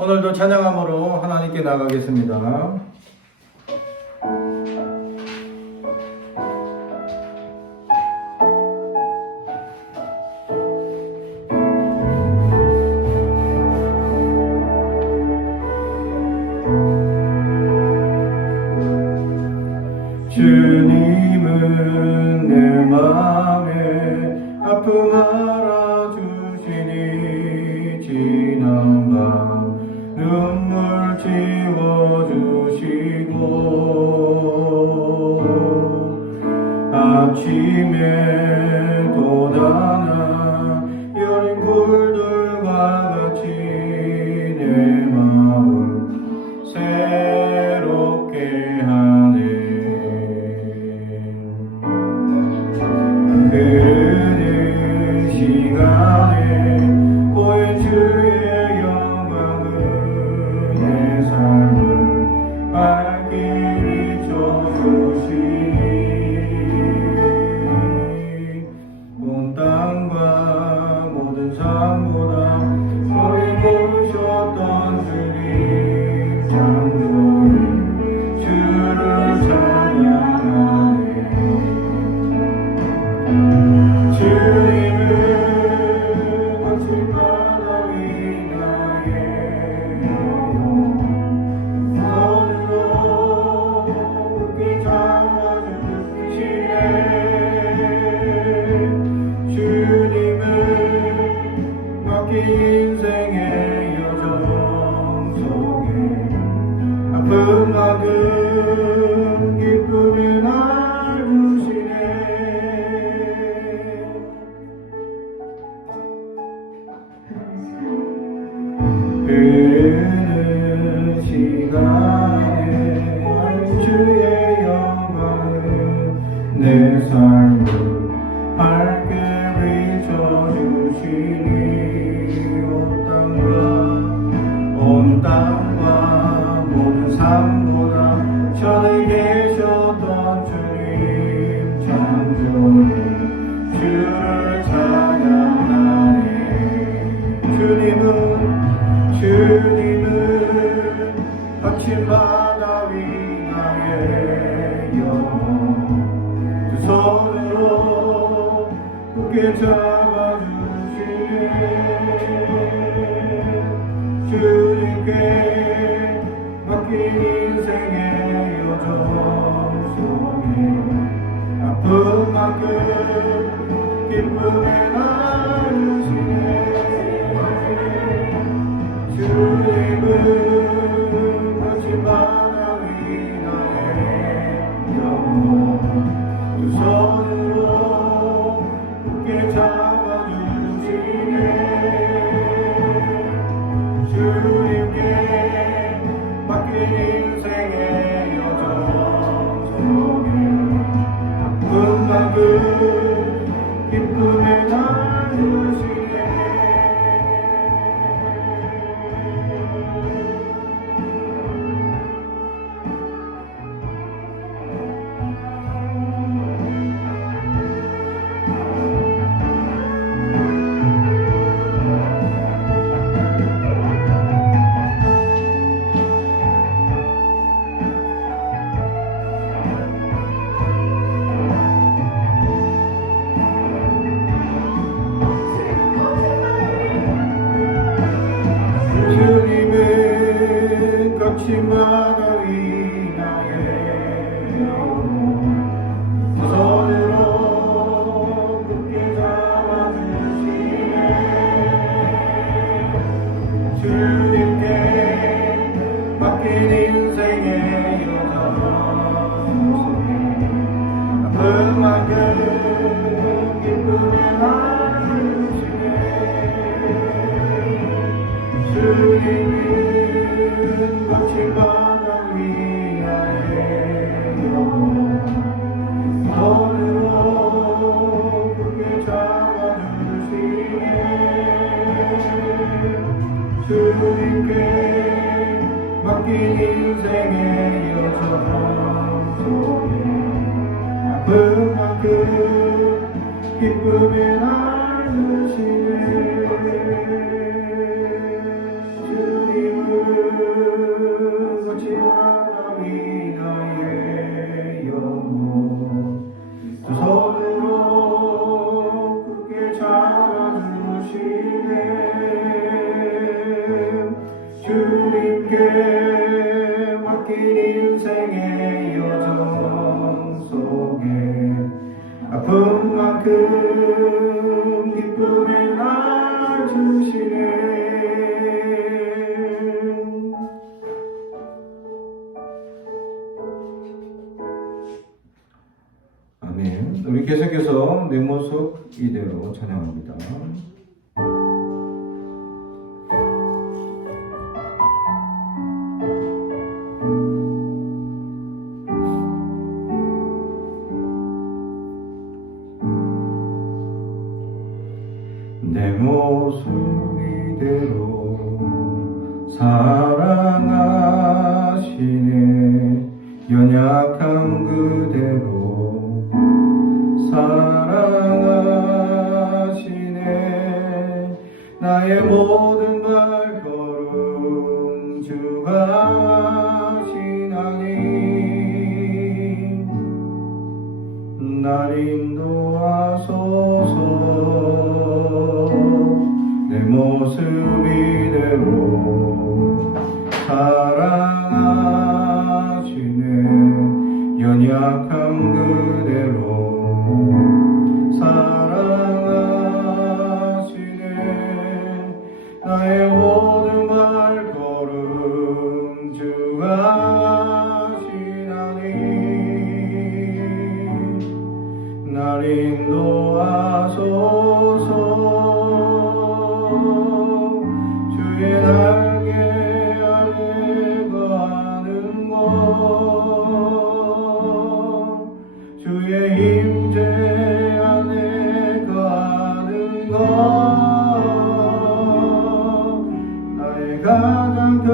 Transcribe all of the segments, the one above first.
오늘도 찬양함으로 하나님께 나가겠습니다. 주님은 내 맘에 아픔 알아주시니 지난 밤 눈물 지워주시고 아침에 돋아나 여린 불들과 같이 내 마음 새롭게 하네. 흐르는 시간에 보인 주의 영광은 내 삶을 밝게 비춰주시니 온 땅과 모든 삶보다 거의 보셨던 주님 창조의 주를 찬양하네. 주님은 거친 바다 위 나의 손으로 굳게 잡아주시네. 주님은 맡긴 인생의 여정 속에 아픔만큼 기쁨을 나주시네. 흐르는 시간에 주의 영광은 내 삶을 밝게 비춰주시니 온 땅과 모든 삶보다 전에 계셨던 주님 창조의 주를 찬양하네. 주님은 거친 바다 위 나의 영혼 두 손으로 굳게 잡아주시네. 주님께 맡긴 인생의 여정 속에 아픔만큼 기쁨에 나누시네. 주님은 거친 바다 위 나의 영혼 두 손으로 굳게 잡아주시네. 주님께 맡긴 인생의 여정 속에 아픔만큼 기쁨에 나누시네. 주님은 거친 바다 위 나의 영혼 두 손으로 굳게 잡아주시네. 주님께 맡긴 인생의 여정 속에 아픔만큼 기쁨에 나누시네. 주님은 거친 바다 위 나의 영혼 손으로 굳게 잡아주시네. 주님께 맡긴 인생의 여정 속에 아픔만큼 기쁨에 나누시네. 주님은 거친 하나님이 나의 영혼 두 손으로 굳게 잡아주시네 주님께 맡긴 인생의 여정 속에 아픔만큼 기쁨의 날 주시네 아멘. 우리 계속해서 내 모습 이대로 찬양합니다. 내 모습 이대로 사랑하시네 연약한 그대로 사랑하시네 나의 모든 발걸음 주가 하시나니 날 인도하소서 내 모습 이대로 사랑하시네 연약한 그대로 사랑하시네 나의 모든 발걸음 주가 하시나니 날 인도하소서 주의 날개 아래 거하는 것 주의 임재 안에 거하는 것 나의 가장 큰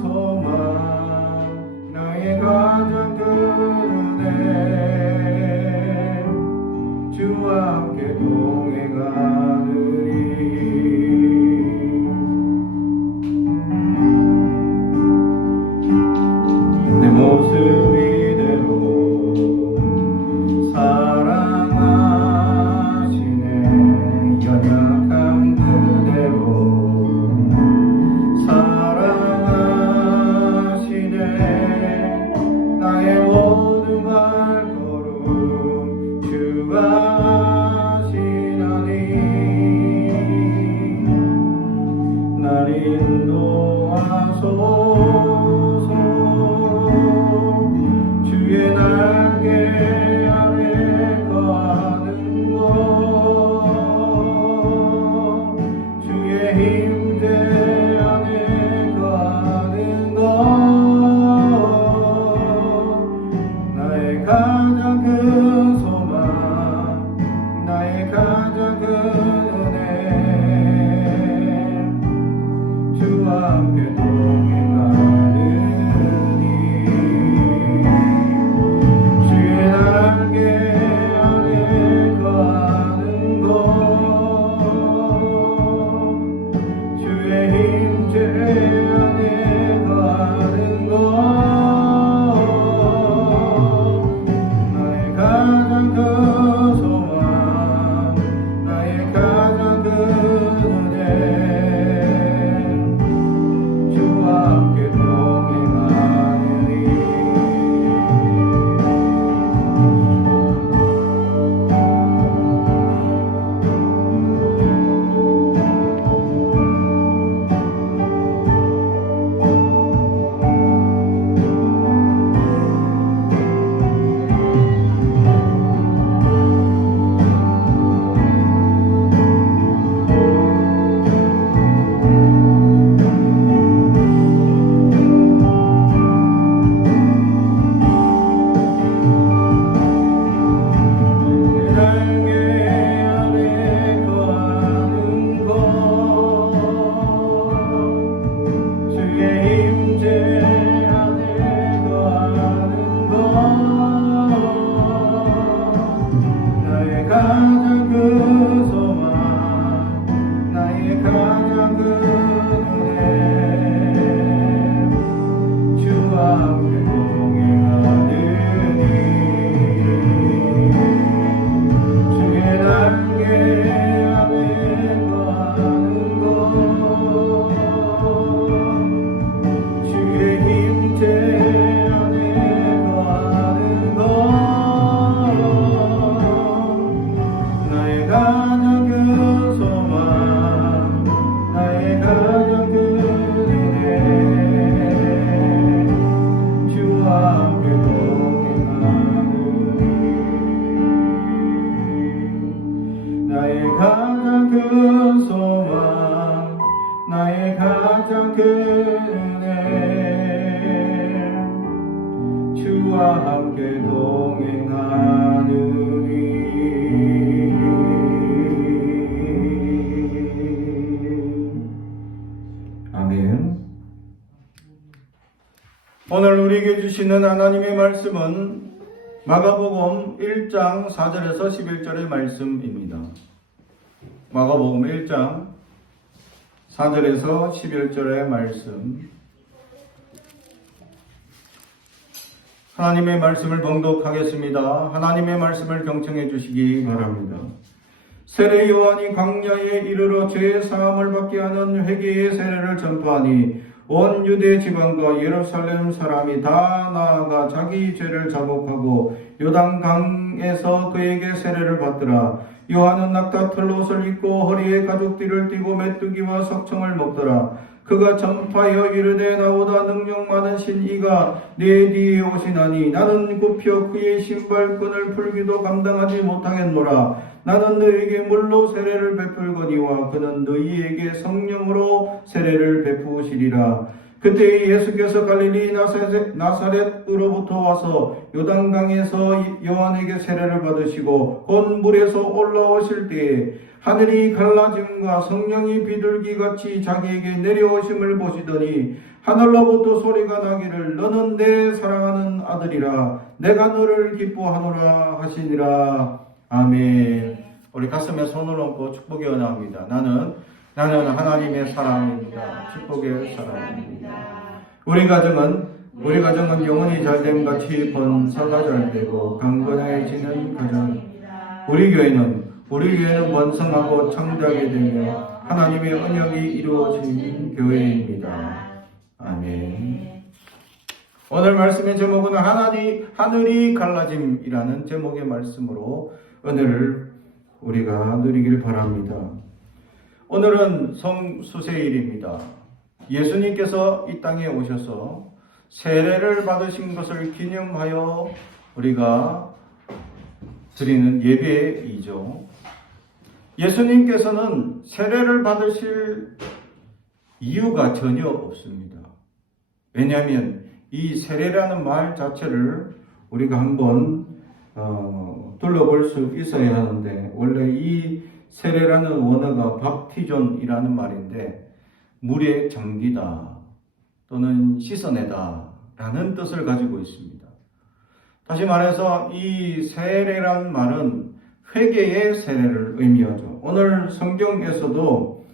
소망 나의 가장 큰 은혜 주와 함께 동행하느니 내 모습 이대로 사랑하시네 연약한 그대로 사랑하시네 나의 모든 발걸음 주가 하시나니 날 인도하소서 주의 날개 아래 거하는 것 주의 임재 안에 거하는 것 나의 가장 큰 소망 나의 가장 큰 은혜 주와 함께 동행하느니 주의 날개 아래 거하는 것 주의 임재 안에 거하는 것 나의 가장 큰 소망 가장 큰 소망 나의 가장 큰 은혜 주와 함께 동행하는 나의 가장 큰 소망 나의 가장 큰 은혜 주와 함께 동행하느니 아멘. 오늘 우리에게 주시는 하나님의 말씀은 마가복음 1장 4절에서 11절의 말씀입니다. 마가복음 1장 4절에서 11절의 말씀. 하나님의 말씀을 봉독하겠습니다. 하나님의 말씀을 경청해 주시기 바랍니다. 세례 요한이 광야에 이르러 죄 사함을 받게 하는 회개의 세례를 전파하니 온 유대 지방과 예루살렘 사람이 다 나아가 자기 죄를 자복하고 요단강에서 그에게 세례를 받더라. 요한은 낙타털 옷을 입고 허리에 가죽띠를 띠고 메뚜기와 석청을 먹더라. 그가 전파하여 이르되 나보다 능력 많은 신이가 내 뒤에 오시나니 나는 굽혀 그의 신발끈을 풀기도 감당하지 못하겠노라. 나는 너희에게 물로 세례를 베풀거니와 그는 너희에게 성령으로 세례를 베푸시리라. 그때 예수께서 갈릴리 나사렛으로부터 와서 요단강에서 요한에게 세례를 받으시고 곧 물에서 올라오실 때에 하늘이 갈라짐과 성령이 비둘기같이 자기에게 내려오심을 보시더니 하늘로부터 소리가 나기를 너는 내 사랑하는 아들이라 내가 너를 기뻐하노라 하시니라. 아멘. 우리 가슴에 손을 얹고 축복의 언어합니다. 나는 하나님의 사랑입니다. 축복의 사랑입니다. 우리 가정은 영혼이 잘됨 같이 번사가 잘되고 강건해지는 가정입니다. 우리 교회는 번성하고 창대하게 되며 하나님의 언약이 이루어지는 교회입니다. 아멘. 오늘 말씀의 제목은 하늘이 갈라짐이라는 제목의 말씀으로 은혜를 우리가 누리길 바랍니다. 오늘은 성수세일입니다. 예수님께서 이 땅에 오셔서 세례를 받으신 것을 기념하여 우리가 드리는 예배이죠. 예수님께서는 세례를 받으실 이유가 전혀 없습니다. 왜냐하면 이 세례라는 말 자체를 우리가 한번 둘러볼 수 있어야 하는데, 원래 이 세례라는 원어가 밥티존이라는 말인데 물에 잠기다 또는 씻어내다 라는 뜻을 가지고 있습니다. 다시 말해서 이 세례라는 말은 회개의 세례를 의미하죠. 오늘 성경에서도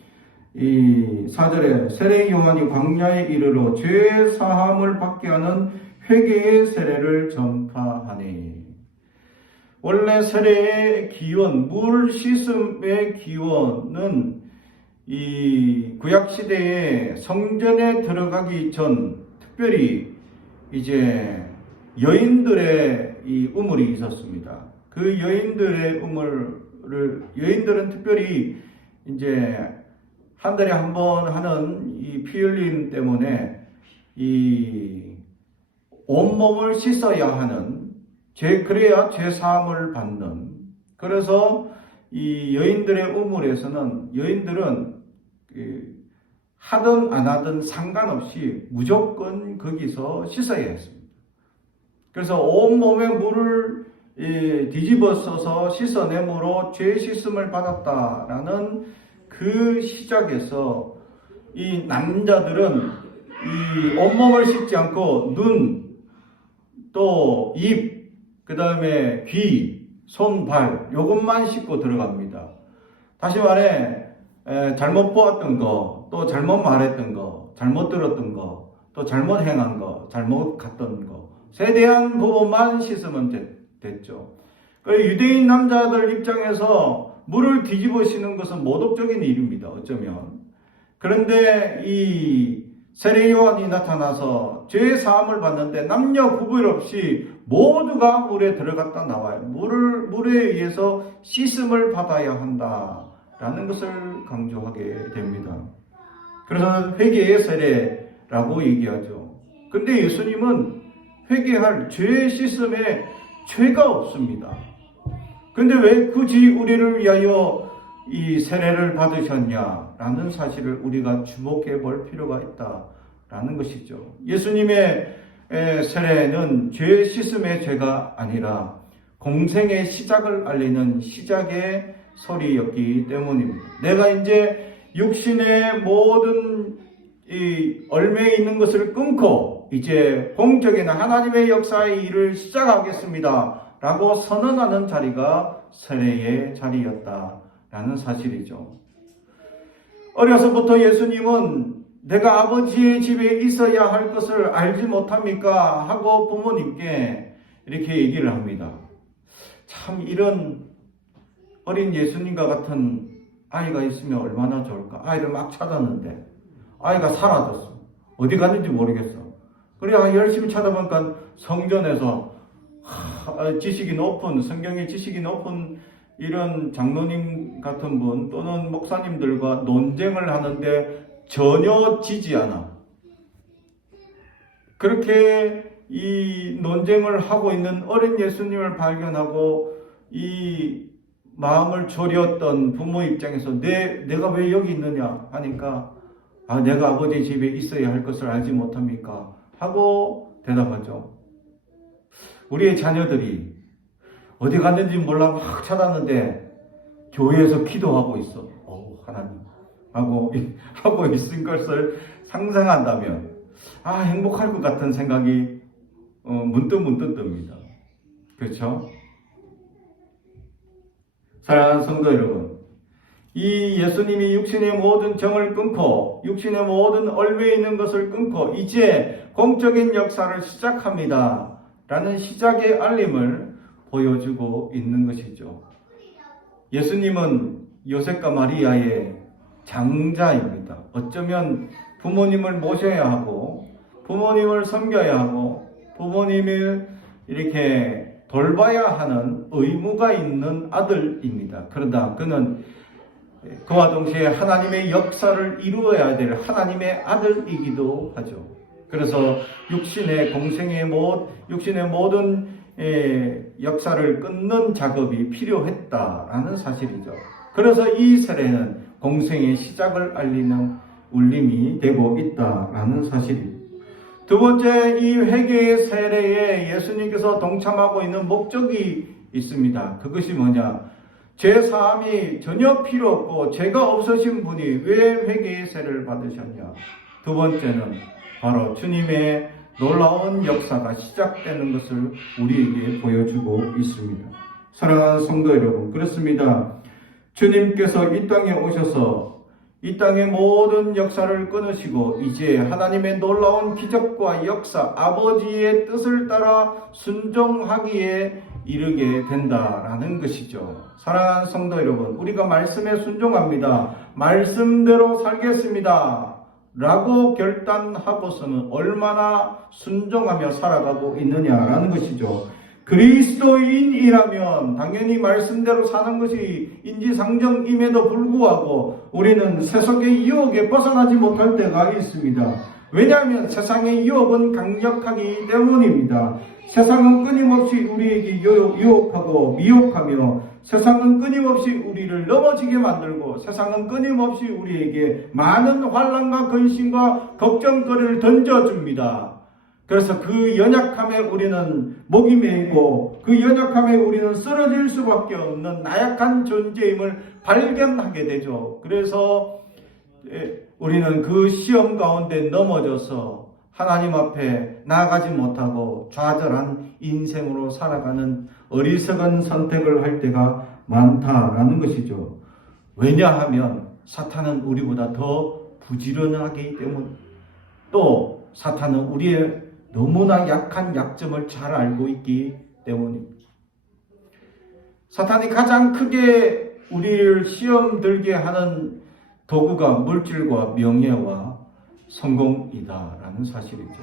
이 4절에 세례 요한이 광야에 이르러 죄 사함을 받게 하는 회개의 세례를 전파하니, 원래 세례의 기원, 물 씻음의 기원은 이 구약시대에 성전에 들어가기 전 특별히 이제 여인들의 이 우물이 있었습니다. 그 여인들의 여인들은 특별히 이제 한 달에 한 번 하는 이 피 흘림 때문에 이 온몸을 씻어야 하는, 그래야 죄 사함을 받는, 그래서 이 여인들의 우물에서는 여인들은 하든 안 하든 상관없이 무조건 거기서 씻어야 했습니다. 그래서 온몸에 물을 뒤집어 써서 씻어내므로 죄 씻음을 받았다라는 그 시작에서 이 남자들은 이 온몸을 씻지 않고 눈, 또 입, 그 다음에 귀, 손, 발, 요것만 씻고 들어갑니다. 다시 말해, 잘못 보았던 거, 또 잘못 말했던 거, 잘못 들었던 거, 또 잘못 행한 거, 잘못 갔던 것에 대한 부분만 씻으면 됐죠. 유대인 남자들 입장에서 물을 뒤집어 씌는 것은 모독적인 일입니다. 어쩌면. 그런데 이 세례 요한이 나타나서 죄 사함을 받는데 남녀 구별 없이 모두가 물에 들어갔다 나와요. 물에 의해서 씻음을 받아야 한다라는 것을 강조하게 됩니다. 그래서 회개의 세례라고 얘기하죠. 근데 예수님은 회개할 죄 씻음에 죄가 없습니다. 근데 왜 굳이 우리를 위하여 이 세례를 받으셨냐라는 사실을 우리가 주목해 볼 필요가 있다라는 것이죠. 예수님의 세례는 죄 씻음의 죄가 아니라 공생의 시작을 알리는 시작의 소리였기 때문입니다. 내가 이제 육신의 모든 이 얼매에 있는 것을 끊고 이제 공적인 하나님의 역사의 일을 시작하겠습니다 라고 선언하는 자리가 세례의 자리였다라는 사실이죠. 어려서부터 예수님은 내가 아버지의 집에 있어야 할 것을 알지 못합니까? 하고 부모님께 이렇게 얘기를 합니다. 참 이런 어린 예수님과 같은 아이가 있으면 얼마나 좋을까? 아이를 막 찾았는데 아이가 사라졌어. 어디 갔는지 모르겠어. 그래 열심히 찾아보니까 성전에서 지식이 높은, 성경의 지식이 높은 이런 장로님 같은 분 또는 목사님들과 논쟁을 하는데 전혀 지지 않아. 그렇게 이 논쟁을 하고 있는 어린 예수님을 발견하고 이 마음을 졸였던 부모 입장에서 내가 왜 여기 있느냐 하니까 내가 아버지 집에 있어야 할 것을 알지 못합니까? 하고 대답하죠. 우리의 자녀들이 어디 갔는지 몰라 막 찾았는데 교회에서 기도하고 있어. 하나님 하고 있을 것을 상상한다면 행복할 것 같은 생각이 문득 듭니다. 그렇죠? 사랑하는 성도 여러분, 이 예수님이 육신의 모든 정을 끊고 육신의 모든 얼매에 있는 것을 끊고 이제 공적인 역사를 시작합니다 라는 시작의 알림을 보여주고 있는 것이죠. 예수님은 요셉과 마리아의 장자입니다. 어쩌면 부모님을 모셔야 하고 부모님을 섬겨야 하고 부모님을 이렇게 돌봐야 하는 의무가 있는 아들입니다. 그러나 그는 그와 동시에 하나님의 역사를 이루어야 될 하나님의 아들이기도 하죠. 그래서 육신의 모든 역사를 끊는 작업이 필요했다라는 사실이죠. 그래서 이 세례는 공생의 시작을 알리는 울림이 되고 있다라는 사실입니다. 두 번째, 이 회개의 세례에 예수님께서 동참하고 있는 목적이 있습니다. 그것이 뭐냐? 죄 사함이 전혀 필요 없고 죄가 없으신 분이 왜 회개의 세례를 받으셨냐? 두 번째는 바로 주님의 놀라운 역사가 시작되는 것을 우리에게 보여주고 있습니다. 사랑하는 성도 여러분, 그렇습니다. 주님께서 이 땅에 오셔서 이 땅의 모든 역사를 끊으시고 이제 하나님의 놀라운 기적과 역사, 아버지의 뜻을 따라 순종하기에 이르게 된다라는 것이죠. 사랑하는 성도 여러분, 우리가 말씀에 순종합니다. 말씀대로 살겠습니다. 라고 결단하고서는 얼마나 순종하며 살아가고 있느냐라는 것이죠. 그리스도인이라면 당연히 말씀대로 사는 것이 인지상정임에도 불구하고 우리는 세속의 유혹에 벗어나지 못할 때가 있습니다. 왜냐하면 세상의 유혹은 강력하기 때문입니다. 세상은 끊임없이 우리에게 유혹하고 미혹하며 세상은 끊임없이 우리를 넘어지게 만들고 세상은 끊임없이 우리에게 많은 환난과 근심과 걱정거리를 던져줍니다. 그래서 그 연약함에 우리는 목이 메이고 그 연약함에 우리는 쓰러질 수밖에 없는 나약한 존재임을 발견하게 되죠. 그래서 우리는 그 시험 가운데 넘어져서 하나님 앞에 나아가지 못하고 좌절한 인생으로 살아가는 어리석은 선택을 할 때가 많다라는 것이죠. 왜냐하면 사탄은 우리보다 더 부지런하기 때문, 또 사탄은 우리의 너무나 약한 약점을 잘 알고 있기 때문입니다. 사탄이 가장 크게 우리를 시험 들게 하는 도구가 물질과 명예와 성공이다라는 사실이죠.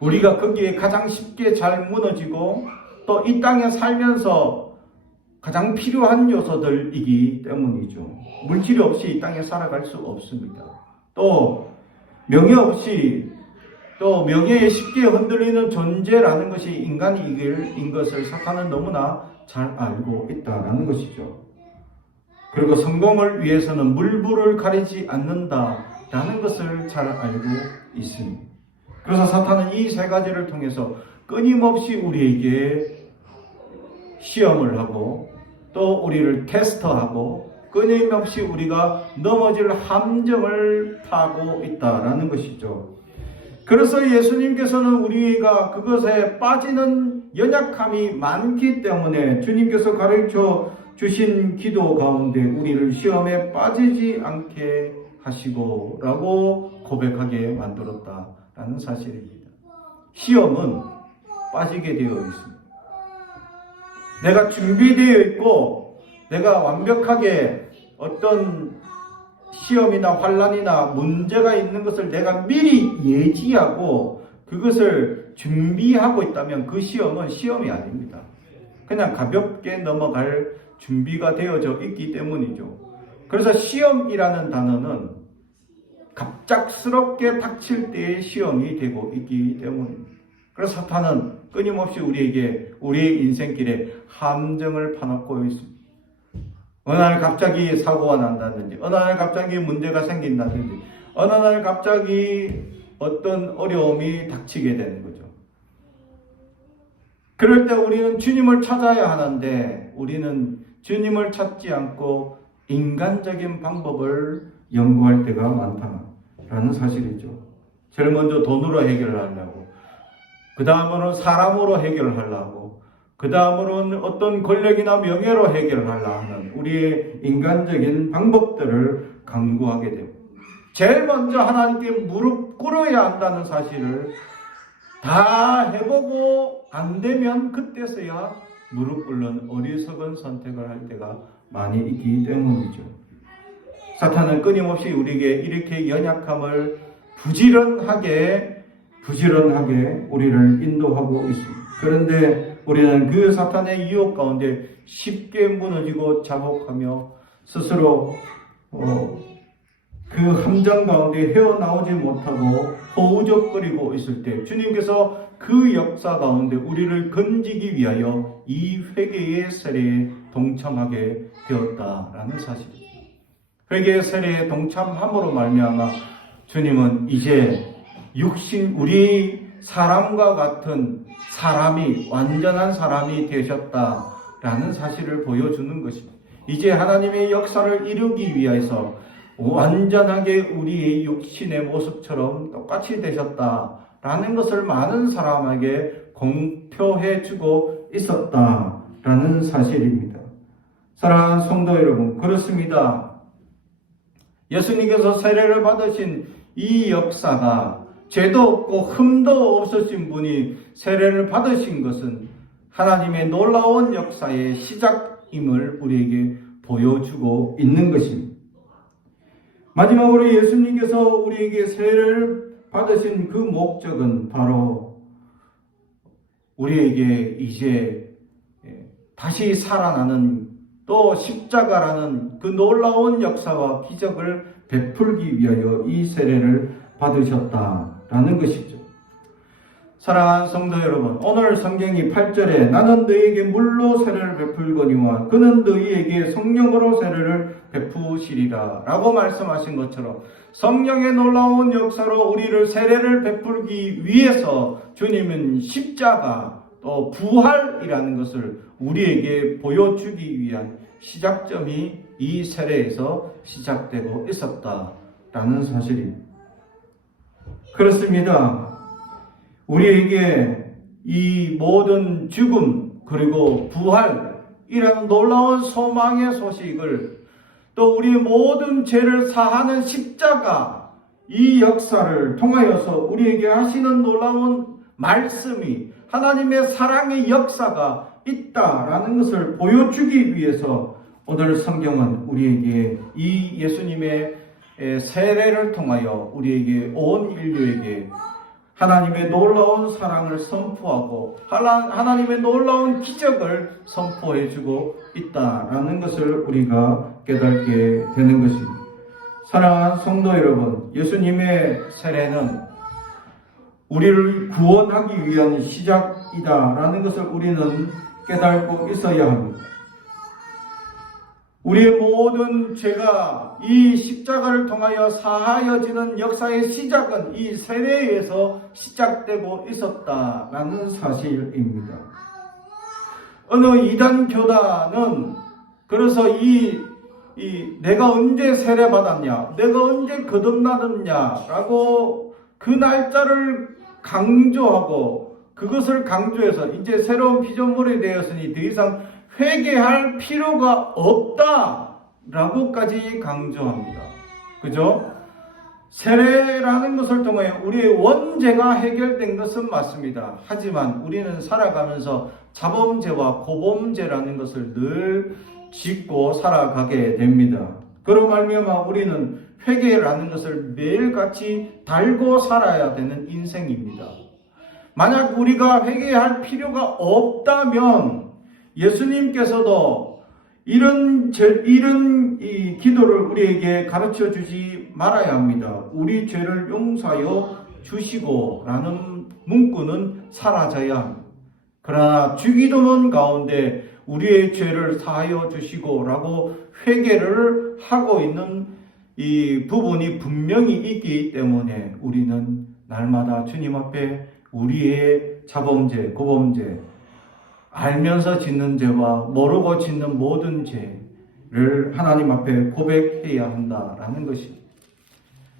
우리가 거기에 가장 쉽게 잘 무너지고 또 이 땅에 살면서 가장 필요한 요소들이기 때문이죠. 물질이 없이 이 땅에 살아갈 수 없습니다. 또 명예 없이 또 명예에 쉽게 흔들리는 존재라는 것이 인간인 것을 사탄은 너무나 잘 알고 있다라는 것이죠. 그리고 성공을 위해서는 물불을 가리지 않는다라는 것을 잘 알고 있습니다. 그래서 사탄은 이 세 가지를 통해서 끊임없이 우리에게 시험을 하고 또 우리를 테스트하고 끊임없이 우리가 넘어질 함정을 파고 있다라는 것이죠. 그래서 예수님께서는 우리가 그것에 빠지는 연약함이 많기 때문에 주님께서 가르쳐 주신 기도 가운데 우리를 시험에 빠지지 않게 하시고 라고 고백하게 만들었다라는 사실입니다. 시험은 빠지게 되어 있습니다. 내가 준비되어 있고 내가 완벽하게 어떤 시험이나 환난이나 문제가 있는 것을 내가 미리 예지하고 그것을 준비하고 있다면 그 시험은 시험이 아닙니다. 그냥 가볍게 넘어갈 준비가 되어져 있기 때문이죠. 그래서 시험이라는 단어는 갑작스럽게 닥칠 때의 시험이 되고 있기 때문입니다. 그래서 사탄은 끊임없이 우리에게 우리의 인생길에 함정을 파놓고 있습니다. 어느 날 갑자기 사고가 난다든지, 어느 날 갑자기 문제가 생긴다든지, 어느 날 갑자기 어떤 어려움이 닥치게 되는 거죠. 그럴 때 우리는 주님을 찾아야 하는데 우리는 주님을 찾지 않고 인간적인 방법을 연구할 때가 많다라는 사실이죠. 제일 먼저 돈으로 해결하려고, 그 다음으로는 사람으로 해결하려고, 그 다음으로는 어떤 권력이나 명예로 해결하려 하는 우리의 인간적인 방법들을 강구하게 됩니다. 제일 먼저 하나님께 무릎 꿇어야 한다는 사실을 다 해보고 안 되면 그때서야 무릎 꿇는 어리석은 선택을 할 때가 많이 있기 때문이죠. 사탄은 끊임없이 우리에게 이렇게 연약함을 부지런하게 우리를 인도하고 있습니다. 그런데 우리는 그 사탄의 유혹 가운데 쉽게 무너지고 자복하며 스스로 그 함정 가운데 헤어나오지 못하고 허우적거리고 있을 때 주님께서 그 역사 가운데 우리를 건지기 위하여 이 회개의 세례에 동참하게 되었다라는 사실입니다. 회개의 세례에 동참함으로 말미암아 주님은 이제 우리 사람과 같은 사람이 완전한 사람이 되셨다라는 사실을 보여주는 것입니다. 이제 하나님의 역사를 이루기 위해서 완전하게 우리의 육신의 모습처럼 똑같이 되셨다라는 것을 많은 사람에게 공표해 주고 있었다라는 사실입니다. 사랑하는 성도 여러분, 그렇습니다. 예수님께서 세례를 받으신 이 역사가 죄도 없고 흠도 없으신 분이 세례를 받으신 것은 하나님의 놀라운 역사의 시작임을 우리에게 보여주고 있는 것입니다. 마지막으로 예수님께서 우리에게 세례를 받으신 그 목적은 바로 우리에게 이제 다시 살아나는 또 십자가라는 그 놀라운 역사와 기적을 베풀기 위하여 이 세례를 받으셨다라는 것이죠. 사랑하는 성도 여러분, 오늘 성경이 8절에 나는 너희에게 물로 세례를 베풀거니와 그는 너희에게 성령으로 세례를 베푸시리라 라고 말씀하신 것처럼 성령의 놀라운 역사로 우리를 세례를 베풀기 위해서 주님은 십자가 또 부활이라는 것을 우리에게 보여주기 위한 시작점이 이 세례에서 시작되고 있었다라는 사실입니다. 그렇습니다. 우리에게 이 모든 죽음 그리고 부활이라는 놀라운 소망의 소식을 또 우리 모든 죄를 사하는 십자가 이 역사를 통하여서 우리에게 하시는 놀라운 말씀이 하나님의 사랑의 역사가 있다라는 것을 보여주기 위해서 오늘 성경은 우리에게 이 예수님의 세례를 통하여 우리에게 온 인류에게 하나님의 놀라운 사랑을 선포하고 하나님의 놀라운 기적을 선포해주고 있다라는 것을 우리가 깨닫게 되는 것입니다. 사랑하는 성도 여러분, 예수님의 세례는 우리를 구원하기 위한 시작이다라는 것을 우리는 깨닫고 있어야 합니다. 우리의 모든 죄가 이 십자가를 통하여 사하여지는 역사의 시작은 이 세례에서 시작되고 있었다라는 사실입니다. 어느 이단 교단은 그래서 내가 언제 세례받았냐, 내가 언제 거듭났느냐라고 그 날짜를 강조하고 그것을 강조해서 이제 새로운 피조물이 되었으니 더 이상 회개할 필요가 없다라고까지 강조합니다. 그죠? 세례라는 것을 통해 우리의 원죄가 해결된 것은 맞습니다. 하지만 우리는 살아가면서 자범죄와 고범죄라는 것을 늘 짓고 살아가게 됩니다. 그로 말미암아 우리는 회개라는 것을 매일같이 달고 살아야 되는 인생입니다. 만약 우리가 회개할 필요가 없다면 예수님께서도 이런 이 기도를 우리에게 가르쳐 주지 말아야 합니다. 우리 죄를 용서하여 주시고 라는 문구는 사라져야 합니다. 그러나 주기도문 가운데 우리의 죄를 사하여 주시고 라고 회개를 하고 있는 이 부분이 분명히 있기 때문에 우리는 날마다 주님 앞에 우리의 자범죄, 고범죄, 알면서 짓는 죄와 모르고 짓는 모든 죄를 하나님 앞에 고백해야 한다라는 것입니다.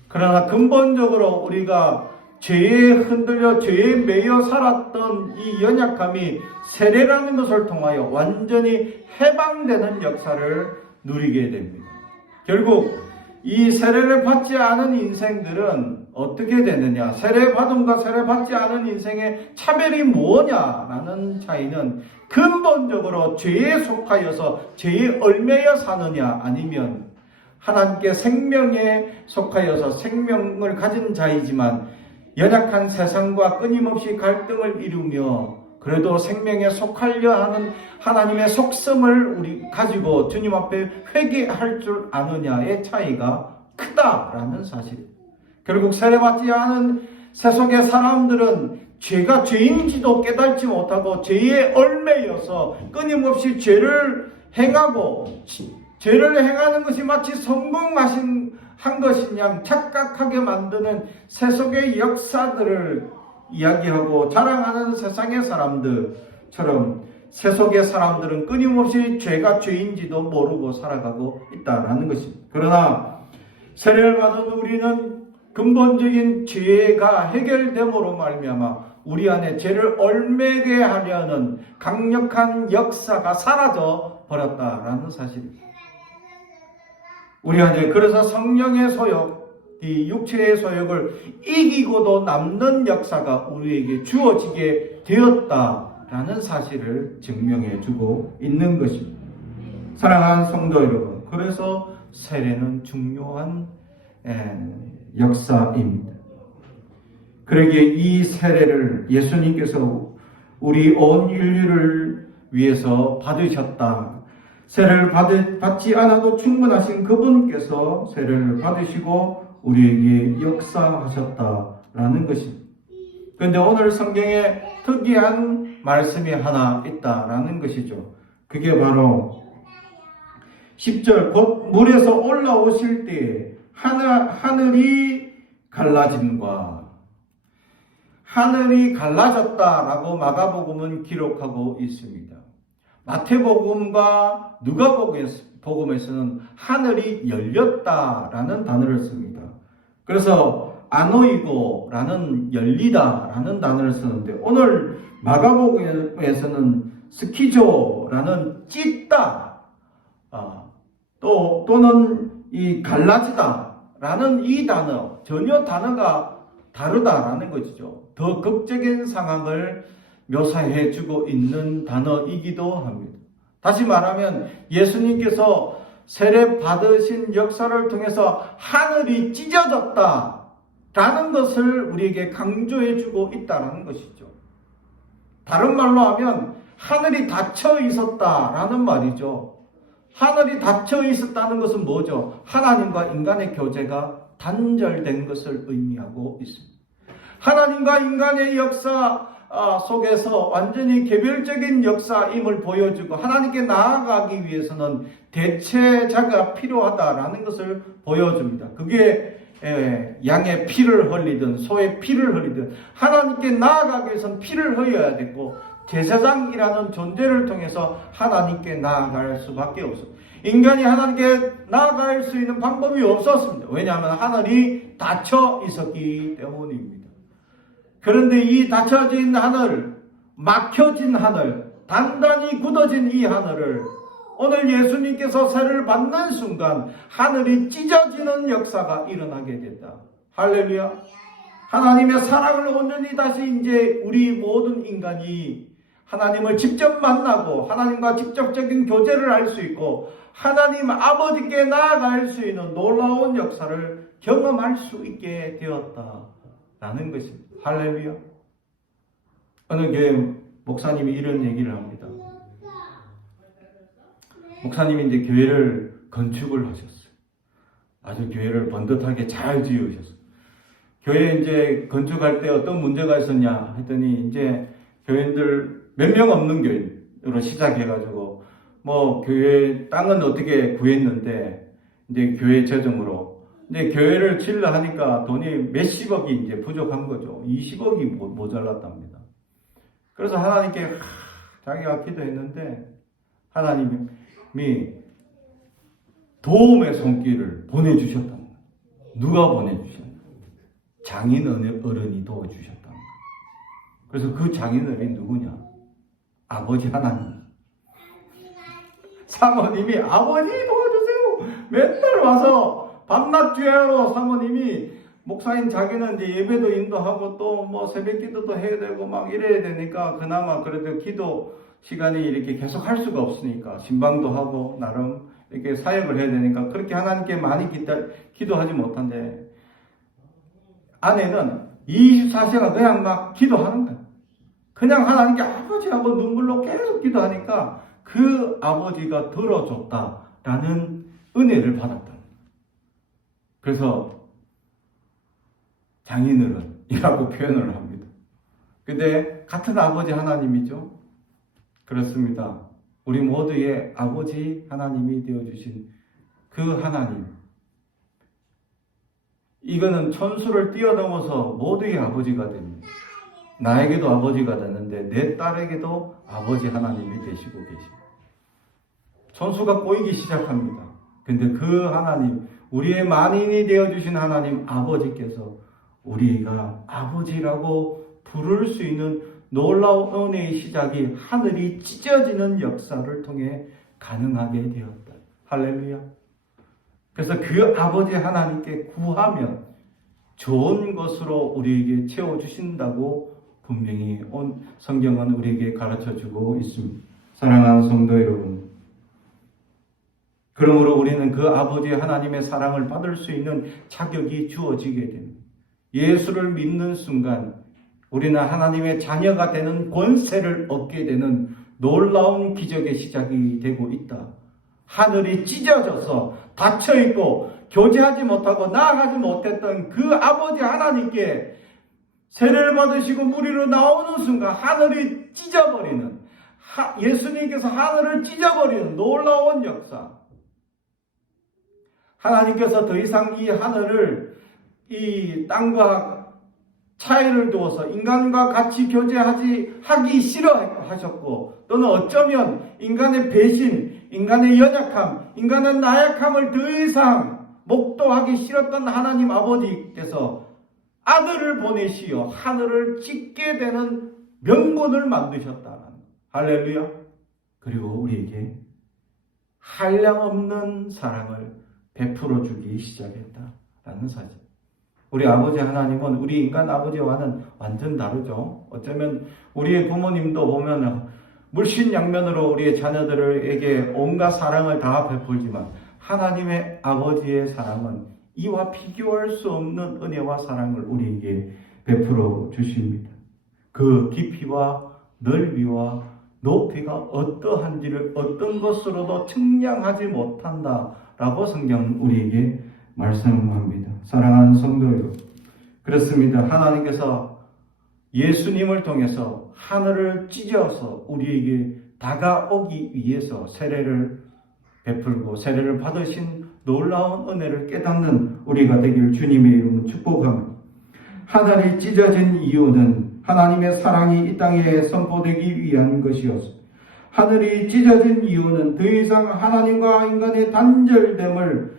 그러나 근본적으로 우리가 죄에 흔들려 죄에 매여 살았던 이 연약함이 세례라는 것을 통하여 완전히 해방되는 역사를 누리게 됩니다. 결국 이 세례를 받지 않은 인생들은 어떻게 되느냐? 세례받음과 세례받지 않은 인생의 차별이 뭐냐라는 차이는 근본적으로 죄에 속하여서 죄에 얽매여 사느냐 아니면 하나님께 생명에 속하여서 생명을 가진 자이지만 연약한 세상과 끊임없이 갈등을 이루며 그래도 생명에 속하려 하는 하나님의 속성을 우리 가지고 주님 앞에 회개할 줄 아느냐의 차이가 크다라는 사실입니다. 결국 세례받지 않은 세속의 사람들은 죄가 죄인지도 깨닫지 못하고 죄에 얽매여서 끊임없이 죄를 행하고 죄를 행하는 것이 마치 성공하신 한 것인 양 착각하게 만드는 세속의 역사들을 이야기하고 자랑하는 세상의 사람들처럼 세속의 사람들은 끊임없이 죄가 죄인지도 모르고 살아가고 있다는 것입니다. 그러나 세례를 받은 우리는 근본적인 죄가 해결됨으로 말미암아 우리 안에 죄를 얽매게 하려는 강력한 역사가 사라져 버렸다라는 사실입니다. 우리 안에 그래서 성령의 소욕, 이 육체의 소욕을 이기고도 남는 역사가 우리에게 주어지게 되었다라는 사실을 증명해 주고 있는 것입니다. 사랑하는 성도 여러분, 그래서 세례는 중요한 역사입니다. 그러기에 이 세례를 예수님께서 우리 온 인류를 위해서 받으셨다. 세례를 받지 않아도 충분하신 그분께서 세례를 받으시고 우리에게 역사하셨다라는 것입니다. 그런데 오늘 성경에 특이한 말씀이 하나 있다라는 것이죠. 그게 바로 10절 곧 물에서 올라오실 때에 하늘이 갈라짐과 하늘이 갈라졌다라고 마가복음은 기록하고 있습니다. 마태복음과 누가복음에서는 하늘이 열렸다라는 단어를 씁니다. 그래서 아노이고라는 열리다라는 단어를 쓰는데 오늘 마가복음에서는 스키조라는 찢다 또는 이 갈라지다라는 이 단어 전혀 단어가 다르다라는 것이죠. 더 극적인 상황을 묘사해 주고 있는 단어이기도 합니다. 다시 말하면 예수님께서 세례 받으신 역사를 통해서 하늘이 찢어졌다. 라는 것을 우리에게 강조해 주고 있다는 것이죠. 다른 말로 하면 하늘이 닫혀 있었다라는 말이죠. 하늘이 닫혀 있었다는 것은 뭐죠? 하나님과 인간의 교제가 단절된 것을 의미하고 있습니다. 하나님과 인간의 역사 속에서 완전히 개별적인 역사임을 보여주고 하나님께 나아가기 위해서는 대체자가 필요하다라는 것을 보여줍니다. 그게 양의 피를 흘리든 소의 피를 흘리든 하나님께 나아가기 위해서는 피를 흘려야 되고 제사장이라는 존재를 통해서 하나님께 나아갈 수밖에 없습니다. 인간이 하나님께 나아갈 수 있는 방법이 없었습니다. 왜냐하면 하늘이 닫혀 있었기 때문입니다. 그런데 이 닫혀진 하늘, 막혀진 하늘, 단단히 굳어진 이 하늘을 오늘 예수님께서 세를 받는 순간 하늘이 찢어지는 역사가 일어나게 됐다. 할렐루야. 하나님의 사랑을 온전히 다시 이제 우리 모든 인간이 하나님을 직접 만나고 하나님과 직접적인 교제를 할 수 있고 하나님 아버지께 나아갈 수 있는 놀라운 역사를 경험할 수 있게 되었다라는 것입니다. 할렐루야. 어느 교회 목사님이 이런 얘기를 합니다. 목사님이 이제 교회를 건축을 하셨어요. 아주 교회를 번듯하게 잘 지으셨어요. 교회 이제 건축할 때 어떤 문제가 있었냐 했더니 이제 교인들 몇 명 없는 교인으로 시작해가지고 뭐 교회 땅은 어떻게 구했는데 이제 교회 재정으로 근데 교회를 지으려 하니까 돈이 몇십억이 이제 부족한 거죠. 20억이 모자랐답니다. 그래서 하나님께 자기가 기도했는데 하나님이 도움의 손길을 보내주셨답니다. 누가 보내주셨나? 장인 어른이 도와주셨답니다. 그래서 그 장인 어른이 누구냐? 아버지 하나님. 사모님이 아버지 도와주세요. 맨날 와서 밤낮 주야로 사모님이 목사인 자기는 이제 예배도 인도하고 또 뭐 새벽 기도도 해야 되고 막 이래야 되니까 그나마 그래도 기도 시간이 이렇게 계속 할 수가 없으니까 신방도 하고 나름 이렇게 사역을 해야 되니까 그렇게 하나님께 많이 기도하지 못한데 아내는 24시간 그냥 막 기도하는 거야. 그냥 하나님께 아버지 하고 눈물로 계속 기도하니까 그 아버지가 들어줬다라는 은혜를 받았다. 그래서 장인어른이라고 표현을 합니다. 근데 같은 아버지 하나님이죠. 그렇습니다. 우리 모두의 아버지 하나님이 되어주신 그 하나님. 이거는 천수를 뛰어넘어서 모두의 아버지가 됩니다. 나에게도 아버지가 되는데 내 딸에게도 아버지 하나님이 되시고 계십니다. 천수가 꼬이기 시작합니다. 근데 그 하나님, 우리의 만인이 되어주신 하나님 아버지께서 우리가 아버지라고 부를 수 있는 놀라운 은혜의 시작이 하늘이 찢어지는 역사를 통해 가능하게 되었다. 할렐루야. 그래서 그 아버지 하나님께 구하면 좋은 것으로 우리에게 채워주신다고 분명히 성경은 우리에게 가르쳐주고 있습니다. 사랑하는 성도 여러분, 그러므로 우리는 그 아버지 하나님의 사랑을 받을 수 있는 자격이 주어지게 됩니다. 예수를 믿는 순간 우리는 하나님의 자녀가 되는 권세를 얻게 되는 놀라운 기적의 시작이 되고 있다. 하늘이 찢어져서 닫혀있고 교제하지 못하고 나아가지 못했던 그 아버지 하나님께 세례를 받으시고 무리로 나오는 순간 하늘이 찢어버리는 예수님께서 하늘을 찢어버리는 놀라운 역사. 하나님께서 더 이상 이 하늘을 이 땅과 차이를 두어서 인간과 같이 하기 싫어하셨고 또는 어쩌면 인간의 배신, 인간의 연약함, 인간의 나약함을 더 이상 목도하기 싫었던 하나님 아버지께서 아들을 보내시어 하늘을 찢게 되는 명분을 만드셨다는 할렐루야. 그리고 우리에게 한량없는 사랑을 베풀어 주기 시작했다라는 사실. 우리 아버지 하나님은 우리 인간 아버지와는 완전 다르죠. 어쩌면 우리의 부모님도 보면 물신양면으로 우리의 자녀들에게 온갖 사랑을 다 베풀지만 하나님의 아버지의 사랑은 이와 비교할 수 없는 은혜와 사랑을 우리에게 베풀어 주십니다. 그 깊이와 넓이와 높이가 어떠한지를 어떤 것으로도 측량하지 못한다라고 성경은 우리에게 말씀합니다. 사랑하는 성도 여러분, 그렇습니다. 하나님께서 예수님을 통해서 하늘을 찢어서 우리에게 다가오기 위해서 세례를 베풀고 세례를 받으신 놀라운 은혜를 깨닫는 우리가 되길 주님의 이름으로 축복합니다. 하늘이 찢어진 이유는 하나님의 사랑이 이 땅에 선포되기 위한 것이었습니다. 하늘이 찢어진 이유는 더 이상 하나님과 인간의 단절됨을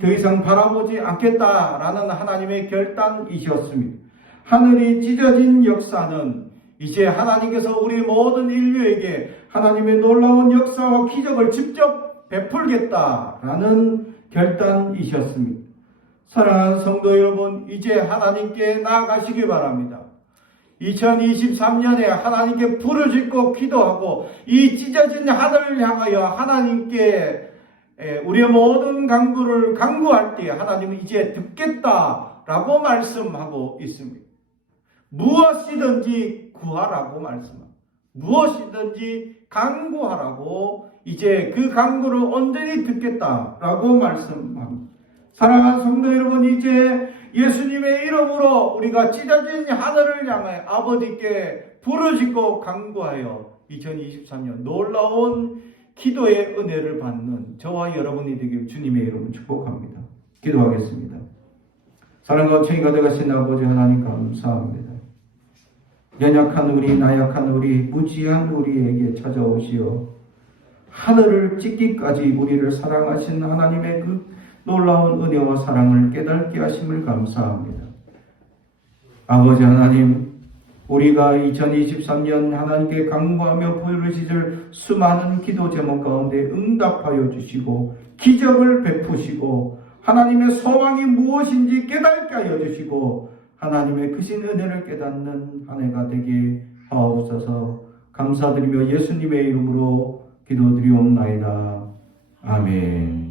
더 이상 바라보지 않겠다라는 하나님의 결단이셨습니다. 하늘이 찢어진 역사는 이제 하나님께서 우리 모든 인류에게 하나님의 놀라운 역사와 기적을 직접 베풀겠다라는 결단이셨습니다. 사랑하는 성도 여러분, 이제 하나님께 나아가시기 바랍니다. 2023년에 하나님께 부르짖고 기도하고 이 찢어진 하늘을 향하여 하나님께 우리의 모든 간구를 간구할 때 하나님은 이제 듣겠다라고 말씀하고 있습니다. 무엇이든지 구하라고 말씀합니다. 무엇이든지 간구하라고 이제 그 간구를 온전히 듣겠다라고 말씀합니다. 사랑하는 성도 여러분, 이제 예수님의 이름으로 우리가 찢어진 하늘을 향해 아버지께 부르짖고 간구하여 2023년 놀라운 기도의 은혜를 받는 저와 여러분이 되길 주님의 이름으로 축복합니다. 기도하겠습니다. 사랑과 청이가 되가신 아버지 하나님 감사합니다. 연약한 우리, 나약한 우리, 무지한 우리에게 찾아오시어 하늘을 찢기까지 우리를 사랑하신 하나님의 그 놀라운 은혜와 사랑을 깨닫게 하심을 감사합니다. 아버지 하나님, 우리가 2023년 하나님께 간구하며 부르짖을 수많은 기도 제목 가운데 응답하여 주시고 기적을 베푸시고 하나님의 소망이 무엇인지 깨닫게 하여 주시고 하나님의 크신 은혜를 깨닫는 한 해가 되게 하옵소서. 감사드리며 예수님의 이름으로 기도드리옵나이다. 아멘.